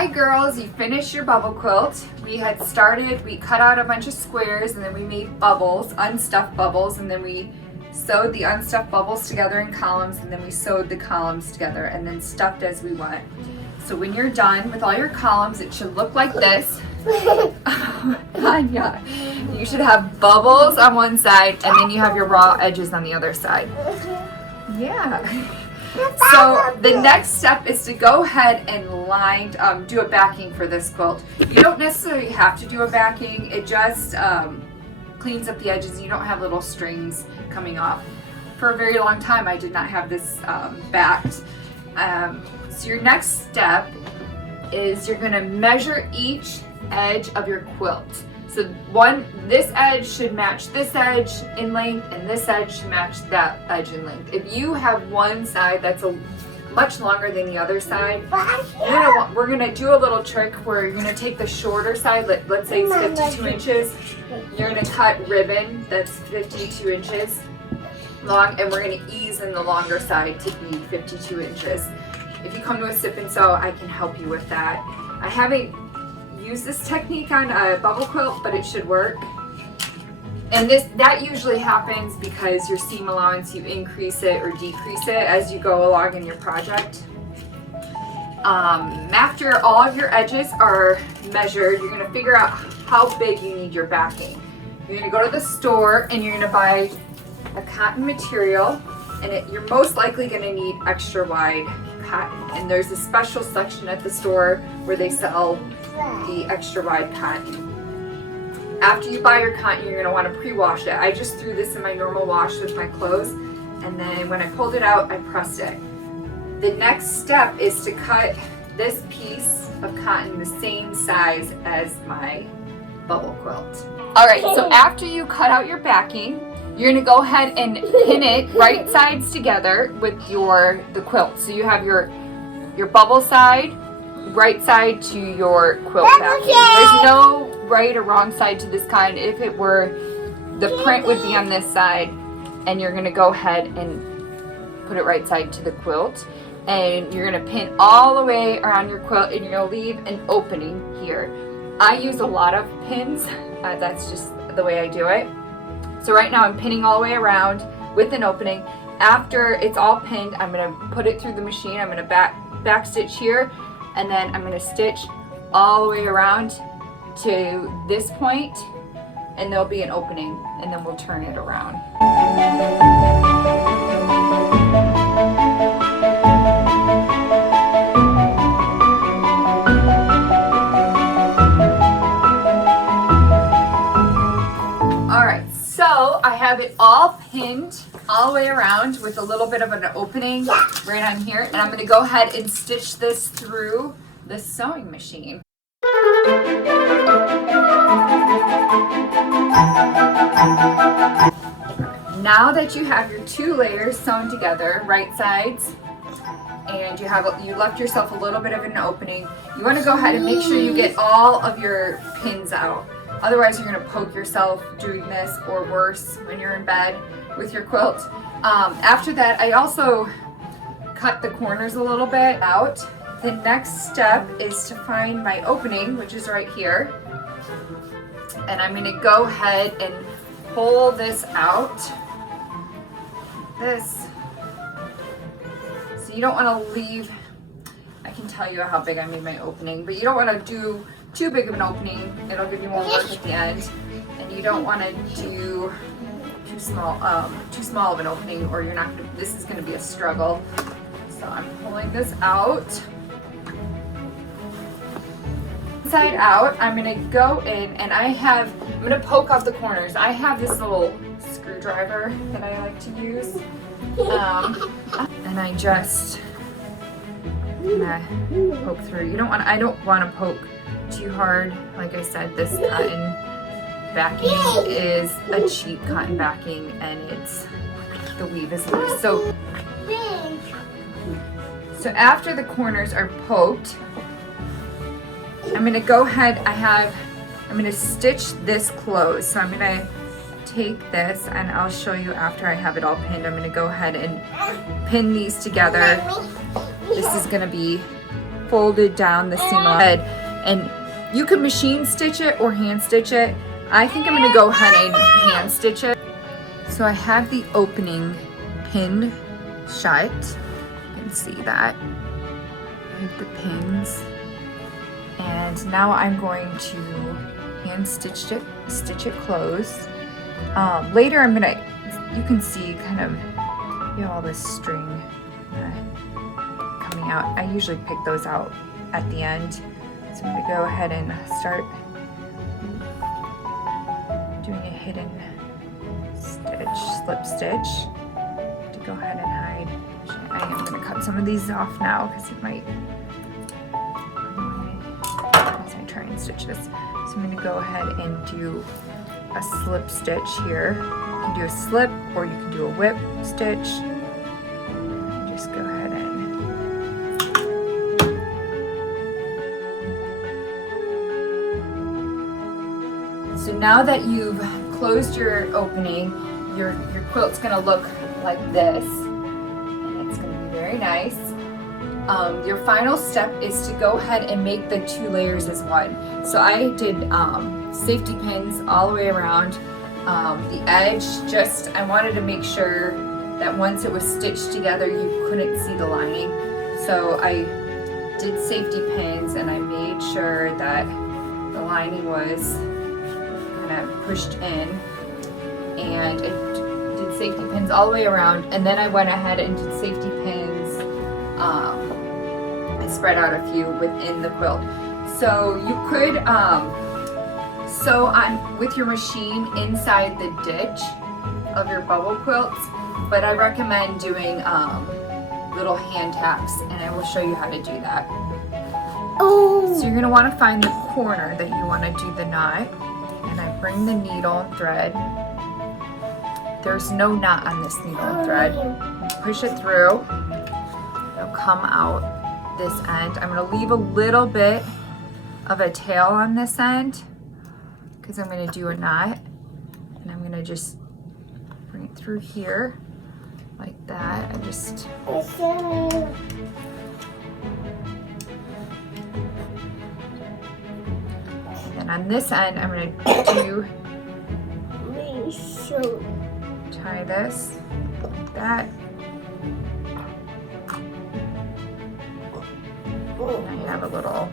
Hi girls, you finished your bubble quilt. We cut out a bunch of squares and then we made bubbles, unstuffed bubbles, and then we sewed the unstuffed bubbles together in columns, and then we sewed the columns together and then stuffed as we went. So when you're done with all your columns, it should look like this. Yeah. You should have bubbles on one side and then you have your raw edges on the other side. Yeah. So the next step is to go ahead and do a backing for this quilt. You don't necessarily have to do a backing. It just cleans up the edges. You don't have little strings coming off. For a very long time, I did not have this backed. So your next step is you're going to measure each edge of your quilt. So this edge should match this edge in length, and this edge should match that edge in length. If you have one side that's much longer than the other side, we're gonna do a little trick where you're gonna take the shorter side, let's say it's 52 inches, you're gonna cut ribbon that's 52 inches long, and we're gonna ease in the longer side to be 52 inches. If you come to a sip and sew, I can help you with that. I haven't use this technique on a bubble quilt, but it should work. And that usually happens because your seam allowance, you increase it or decrease it as you go along in your project. After all of your edges are measured, you're going to figure out how big you need your backing. You're going to go to the store and you're going to buy a cotton material, and you're most likely going to need extra wide cotton. And there's a special section at the store where they sell the extra wide cotton. After you buy your cotton, you're going to want to pre-wash it. I just threw this in my normal wash with my clothes, and then when I pulled it out, I pressed it. The next step is to cut this piece of cotton the same size as my bubble quilt. Alright, so after you cut out your backing, you're going to go ahead and pin it right sides together with the quilt. So you have your bubble side right side to your quilt backing. There's no right or wrong side to this kind. If it were, the print would be on this side, and you're going to go ahead and put it right side to the quilt, and you're going to pin all the way around your quilt, and you're going to leave an opening here. I use a lot of pins. That's just the way I do it. So right now I'm pinning all the way around with an opening. After it's all pinned, I'm going to put it through the machine. I'm going to back stitch here, and then I'm going to stitch all the way around to this point, and there'll be an opening, and then we'll turn it around. Alright, so I have it all pinned all the way around with a little bit of an opening right on here, and I'm going to go ahead and stitch this through the sewing machine. Now that you have your two layers sewn together, right sides, and you left yourself a little bit of an opening, you want to go ahead and make sure you get all of your pins out. Otherwise you're going to poke yourself doing this, or worse, when you're in bed with your quilt. After that, I also cut the corners a little bit out. The next step is to find my opening, which is right here. And I'm going to go ahead and pull this out. So you don't want to leave, I can tell you how big I made my opening, but you don't want to do too big of an opening. It'll give you more work at the end. And you don't want to do too small of an opening, or this is going to be a struggle. So I'm pulling this out. Inside out, I'm going to go in, and I'm going to poke off the corners. I have this little screwdriver that I like to use. And I just poke through. I don't want to poke too hard. Like I said, this cotton backing is a cheap cotton backing, and the weave is loose. So after the corners are poked, I'm going to go ahead, I'm going to stitch this closed. So I'm going to take this, and I'll show you after I have it all pinned. I'm going to go ahead and pin these together. This is going to be folded down the seam ahead, and you could machine stitch it or hand stitch it. I think I'm gonna go ahead and hand stitch it. So I have the opening pinned shut. You can see that. I have the pins. And now I'm going to hand stitch it closed. Later I'm gonna, you can see kind of, you know, all this string coming out. I usually pick those out at the end. So I'm gonna go ahead and start doing a hidden stitch, slip stitch to go ahead and hide. I am gonna cut some of these off now because it might, as I try and stitch this. So I'm gonna go ahead and do a slip stitch here. You can do a slip or you can do a whip stitch. And just go ahead and so now that you've closed your opening, your quilt's gonna look like this, and it's gonna be very nice. Your final step is to go ahead and make the 2 layers as one. So I did safety pins all the way around the edge. Just, I wanted to make sure that once it was stitched together, you couldn't see the lining. So I did safety pins and I made sure that the lining was kind of pushed in, and it did safety pins all the way around. And then I went ahead and did safety pins. I spread out a few within the quilt. So you could sew on with your machine inside the ditch of your bubble quilts, but I recommend doing little hand taps, and I will show you how to do that. Oh. So you're going to want to find the corner that you want to do the knot, and I bring the needle and thread. There's no knot on this needle and thread. You push it through, it'll come out this end. I'm going to leave a little bit of a tail on this end because I'm going to do a knot, and I'm going to just bring it through here like that. I just and on this end I'm going to tie this like that. Now you have a little